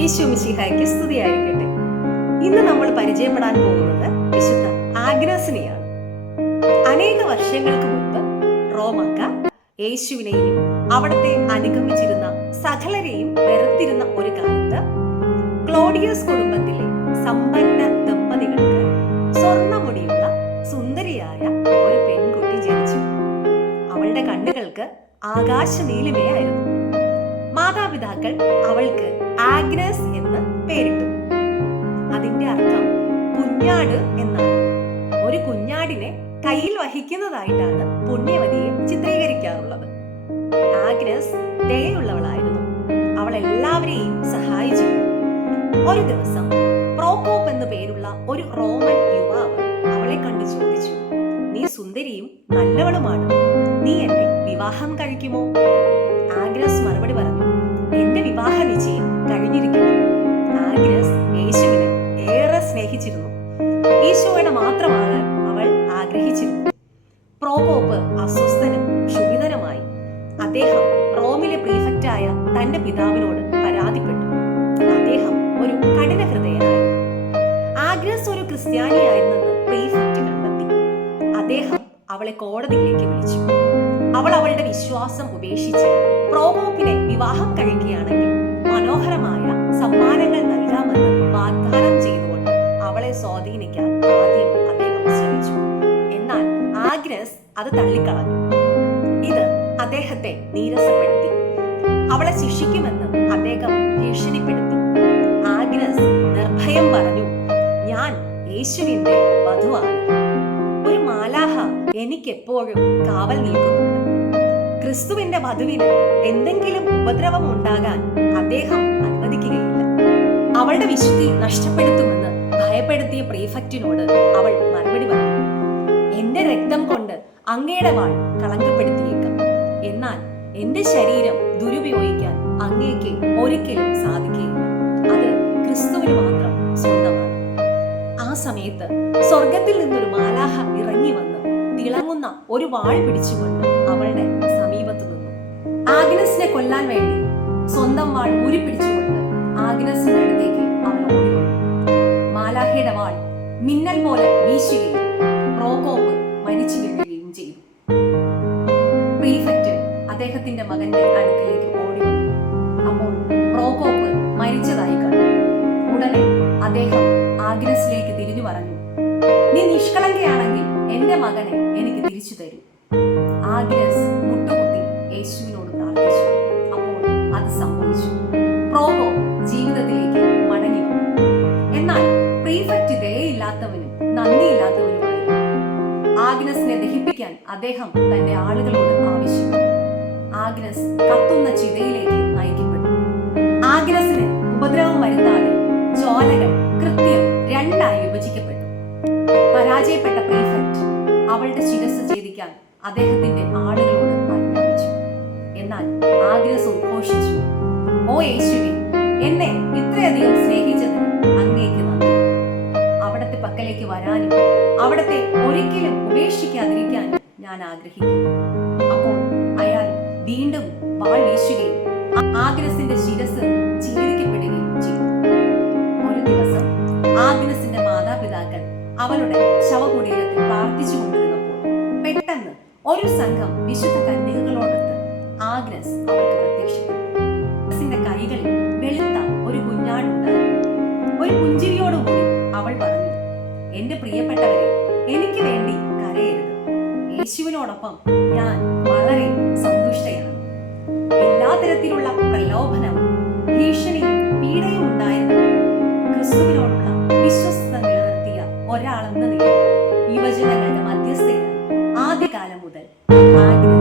യേശു മിശിഹായ്ക്ക് സ്തുതിയായിരിക്കട്ടെ. ഇന്ന് നമ്മൾ പരിചയപ്പെടാൻ പോകുന്നത് വിശുദ്ധ ആഗ്നസിനെയാണ്. അനേക വർഷങ്ങൾക്ക് മുൻപ് റോമക്ക യേശുവിനെയും അവിടത്തെ അനുഗമിച്ചിരുന്ന സകലരെയും വെറുത്തിരുന്ന ഒരു കാലത്ത് ക്ലോഡിയസ് കുടുംബത്തിലെ സമ്പന്ന ദമ്പതികൾക്ക് സ്വർണമുടിയുള്ള സുന്ദരിയായ ഒരു പെൺകുട്ടി ജനിച്ചു. അവളുടെ കണ്ണുകൾക്ക് ആകാശ നീലിമയായിരുന്നു മാതാപിതാക്കൾ അവൾക്ക് ആഗ്നസ് എന്ന് പേരിട്ടു. അതിന്റെ അർത്ഥം കുഞ്ഞാട് എന്നാണ്. ഒരു കുഞ്ഞാടിനെ കയ്യിൽ വഹിക്കുന്നതായിട്ടാണ് പുണ്യവതിയെ ചിത്രീകരിക്കാറുള്ളത്. ആഗ്നസ് ദയുള്ളവളായിരുന്നു അവൾ എല്ലാവരെയും സഹായിച്ചു. ഒരു ദിവസം പ്രോകോപ്പ് എന്നു പേരുള്ള ഒരു റോമൻ യുവാവ് അവളെ കണ്ടു ചോദിച്ചു നീ സുന്ദരിയും നല്ലവളുമാണ്. നീ എന്നെ വിവാഹം കഴിക്കുമോ? ആഗ്രസ് മറുപടി പറഞ്ഞു എന്റെ വിവാഹ നിശ്ചയം കഴിഞ്ഞിരിക്കുന്നു. ആഗ്രസ് യേശുവിനെ ഏറെ സ്നേഹിച്ചിരുന്നു. ഈശോയുടെ മാത്രമാകാൻ അവൾ ആഗ്രഹിച്ചിരുന്നു പ്രോകോപ്പ് അസ്വസ്ഥനും ക്ഷുഭിതനുമായി അദ്ദേഹം റോമിലെ പ്രീഫക്റ്റായ തന്റെ പിതാവിനോട് പരാതിപ്പെട്ടു. അദ്ദേഹം ഒരു കഠിന ഹൃദയനായിരുന്നു. ആഗ്രസ് ഒരു ക്രിസ്ത്യാനിയായിരുന്നെന്ന് പ്രീഫക്റ്റ് കണ്ടെത്തി. അദ്ദേഹം അവളെ കോടതിയിലേക്ക് വിളിച്ചു. അവൾ അവളുടെ വിശ്വാസം ഉപേക്ഷിച്ച് പ്രോകോപ്പിനെ വിവാഹം കഴിക്കുകയാണെങ്കിൽ ആഗ്നസ് അത് തള്ളിക്കളഞ്ഞു. ഇത് അദ്ദേഹത്തെ നീരസപ്പെടുത്തി. അവളെ ശിക്ഷിക്കുമെന്ന് അദ്ദേഹം ഭീഷണിപ്പെടുത്തി. ആഗ്നസ് നിർഭയം പറഞ്ഞു ഞാൻ യേശുവിന്റെ വധുവാണ്. ഒരു മാലാഹ എനിക്കെപ്പോഴും കാവൽ നിൽക്കുന്നുണ്ട്. ക്രിസ്തുവിന്റെ വധുവിന് എന്തെങ്കിലും ഉപദ്രവം ഉണ്ടാകാൻ അദ്ദേഹം അനുവദിക്കുകയില്ല. അവളുടെ വിശുദ്ധി നഷ്ടപ്പെടുത്തുമെന്ന് ഭയപ്പെടുത്തിയ പ്രീഫക്റ്റിനോട് അവൾ മറുപടി പറഞ്ഞു. രക്തം കൊണ്ട് അങ്ങയുടെ വാൾ കളങ്കപ്പെടുത്തിയേക്കാം. എന്നാൽ എന്റെ ശരീരം ദുരുപയോഗിക്കാൻ അങ്ങേക്ക് ഒരിക്കലും സാധിക്കുകയില്ല. അത് ക്രിസ്തുവിന് മാത്രം സ്വന്തമാണ്. ആ സമയത്ത് സ്വർഗത്തിൽ നിന്നൊരു മാലാഹ ഇറങ്ങി വന്ന് തിളങ്ങുന്ന ഒരു വാൾ പിടിച്ചുകൊണ്ട് അവളുടെ സമീപത്ത് നിന്നു. ആഗ്നസിനെ കൊല്ലാൻ വേണ്ടി സ്വന്തം വാൾ ഊരിപ്പിടിച്ചുകൊണ്ട് ആഗ്നസിന്റെ അടുത്തേക്ക് അവൾ ഓടി മാലാഹയുടെ വാൾ മിന്നൽ പോലെ വീശുകയും പ്രോകോപ്പ് മരിച്ചു വീഴുകയും ചെയ്തു പ്രീഫെക്റ്റ് അദ്ദേഹത്തിന്റെ മകന്റെ അടുക്കിലേക്ക് ഓടി അപ്പോൾ പ്രോകോപ്പ് മരിച്ചതായി കണ്ടു. ഉടനെ അദ്ദേഹം ആഗ്നസിലേക്ക് തിരിഞ്ഞു പറഞ്ഞു നീ നിഷ്കളങ്കയാണെങ്കിൽ എന്റെ മകനെ എനിക്ക് തിരിച്ചു തരൂ. ആഗ്നസ് മുട്ടുകുത്തി യേശുവിനോട് പ്രാർത്ഥിച്ചു. അപ്പോൾ അത് സംഭവിച്ചു. പ്രോകോ ജീവിതത്തിലേക്ക് മടങ്ങി എന്നാൽ പ്രീഫക്റ്റ് ദയയില്ലാത്തവനും നന്ദിയില്ലാത്തവനുമായിരുന്നു ആഗ്നസിനെ ദഹിപ്പിക്കാൻ അദ്ദേഹം തന്റെ ആളുകളോട് ആവശ്യപ്പെട്ടു. ആഗ്നസ് കത്തുന്ന ചിതയിലേക്ക് നയിക്കപ്പെട്ടു. ആഗ്നസിന് ഉപദ്രവം വരുത്താതെ ജോലകൾ കൃത്യം രണ്ടായി വിഭജിക്കപ്പെട്ടു. പരാജയപ്പെട്ട പ്രീഫക്ട് അവളുടെ ശിരസ് ഛേദിക്കാൻ അദ്ദേഹത്തിന്റെ ആളുകളോട് ആജ്ഞാപിച്ചു. എന്നാൽ ആഗ്രസ് ഉദ്ഘോഷിച്ചു ഓ യേശുവി എന്നെ ഇത്രയധികം സ്നേഹിച്ചത് അങ്ങേക്ക് നന്ദി. അവിടത്തെ പക്കലേക്ക് വരാനും അവിടത്തെ ഒരിക്കലും ഉപേക്ഷിക്കാതിരിക്കാൻ ഞാൻ ആഗ്രഹിക്കുന്നു. അപ്പോൾ അയാൾ വീണ്ടും വാൾ വീശുകയും ആഗ്രസിന്റെ ശിരസ് ഛേദിക്കപ്പെടുകയും ചെയ്തു. ഒരു ദിവസം ആഗ്രസിന്റെ മാതാപിതാക്കൾ അവളുടെ ശവകുടീരത്തിൽ പ്രാർത്ഥിച്ചു കൊണ്ടിരുന്നപ്പോൾ പെട്ടെന്ന് ഒരു സംഘം വിശുദ്ധ കന്യകകളോടൊത്ത് ആഗ്രസ് അവൾക്ക് പ്രത്യക്ഷപ്പെട്ടു. കൈകളിൽ വെളുത്ത ഒരു കുഞ്ഞാടുണ്ടായിരുന്നു. ഒരു പുഞ്ചിരിയോടുകൂടി അവൾ പറഞ്ഞു എന്റെ പ്രിയപ്പെട്ടവരെ എനിക്ക് വേണ്ടി കരയരുത്. യേശുവിനോടൊപ്പം ഞാൻ വളരെ സന്തുഷ്ടയാണ്. എല്ലാ തരത്തിലുള്ള പ്രലോഭനവും ഭീഷണിയും പീഡയും ഉണ്ടായിരുന്നു ക്രിസ്തുവിനോടുള്ള വിശ്വസ്തത നിലനിർത്തിയ ഒരാളെന്ന നിലയിൽ യുവജനങ്ങളുടെ മധ്യസ്ഥയിൽ ആദ്യകാലം മുതൽ ആഗ്രഹം